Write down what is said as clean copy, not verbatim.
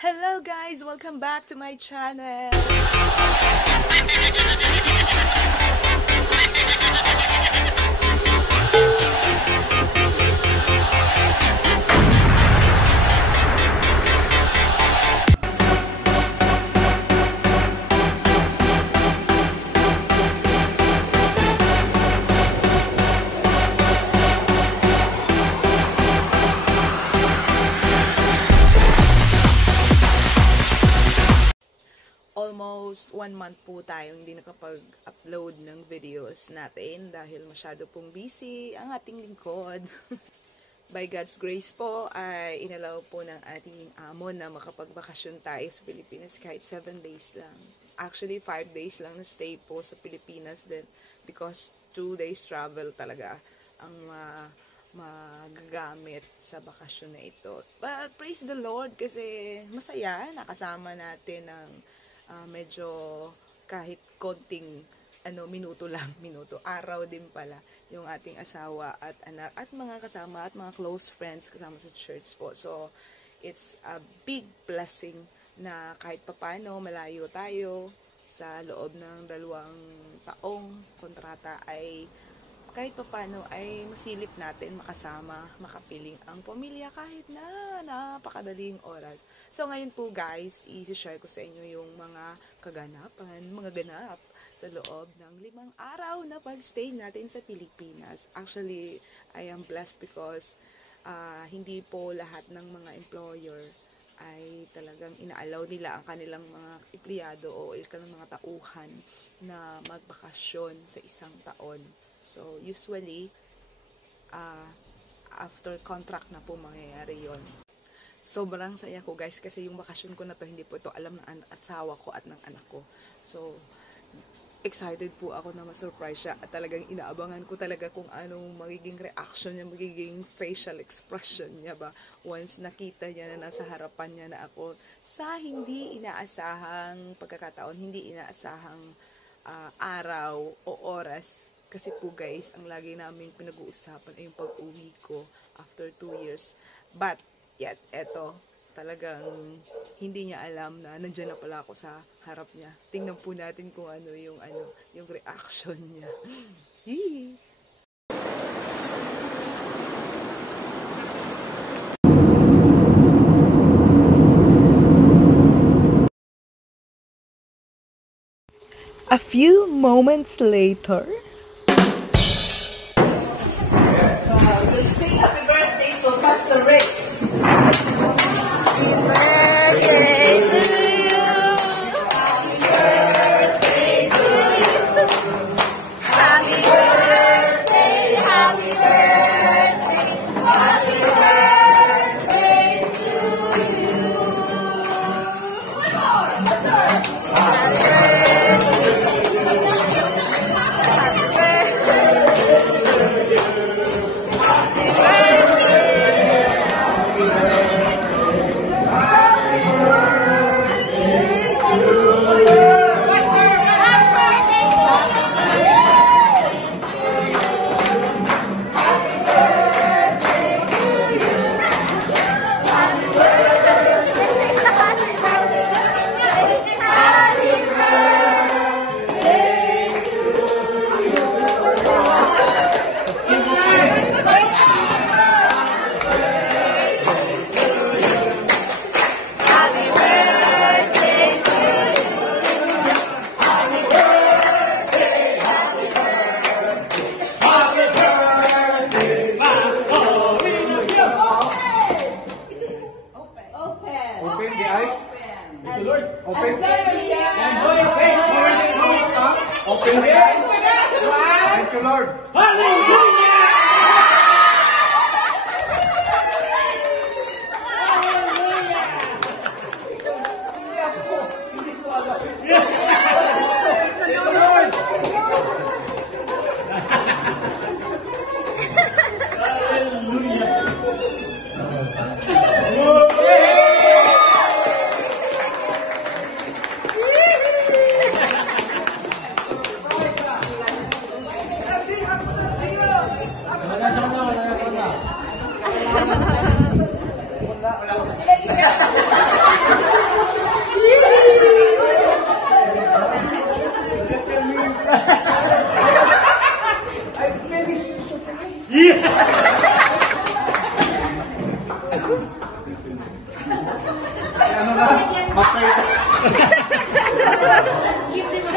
Hello guys! Welcome back to my channel! Almost 1 month po tayong hindi nakapag-upload ng videos natin dahil masyado pong busy ang ating lingkod. By God's grace po ay inalaw po ng ating amo na makapagbakasyon tayo sa Pilipinas kahit 7 days lang. Actually 5 days lang na stay po sa Pilipinas din because 2 days travel talaga ang magagamit sa bakasyon na ito. But praise the Lord kasi masaya, nakasama natin ng medyo kahit konting araw din pala yung ating asawa at anak at mga kasama at mga close friends kasama sa church po. So it's a big blessing na kahit papano malayo tayo sa loob ng 2 taong kontrata ay kahit papano ay masilip natin makasama, makapiling ang pamilya kahit na napakadaling oras. So ngayon po guys, i-share ko sa inyo yung mga kaganapan, mga ganap sa loob ng 5 araw na pag-stay natin sa Pilipinas. Actually, I am blessed because hindi po lahat ng mga employer ay talagang inaalaw nila ang kanilang mga empleyado o kanilang mga tauhan na magbakasyon sa isang taon. So, usually, after contract na po mangyayari yon. Sobrang saya ko guys kasi yung bakasyon ko na to hindi po ito alam ng asawa ko at ng anak ko. So, excited po ako na ma-surprise siya at talagang inaabangan ko talaga kung anong magiging reaction niya, magiging facial expression niya ba once nakita niya na nasa harapan niya na ako sa hindi inaasahang pagkakataon, hindi inaasahang araw o oras. Kasi po guys, ang lagi namin pinag-uusapan ay yung pag-uwi ko after 2 years. But, yet, eto, talagang hindi niya alam na nandiyan na pala ako sa harap niya. Tingnan po natin kung yung reaction niya. Yee! A few moments later, we'll sing happy birthday to Pastor Rick. happy birthday to you. Happy birthday to you. Happy birthday, happy birthday, Happy birthday to you. Open the eyes. Mr. Lord, open. Open the eyes. Thank you, Lord. Hallelujah! Ayun! Ano na? Mapay. Give them a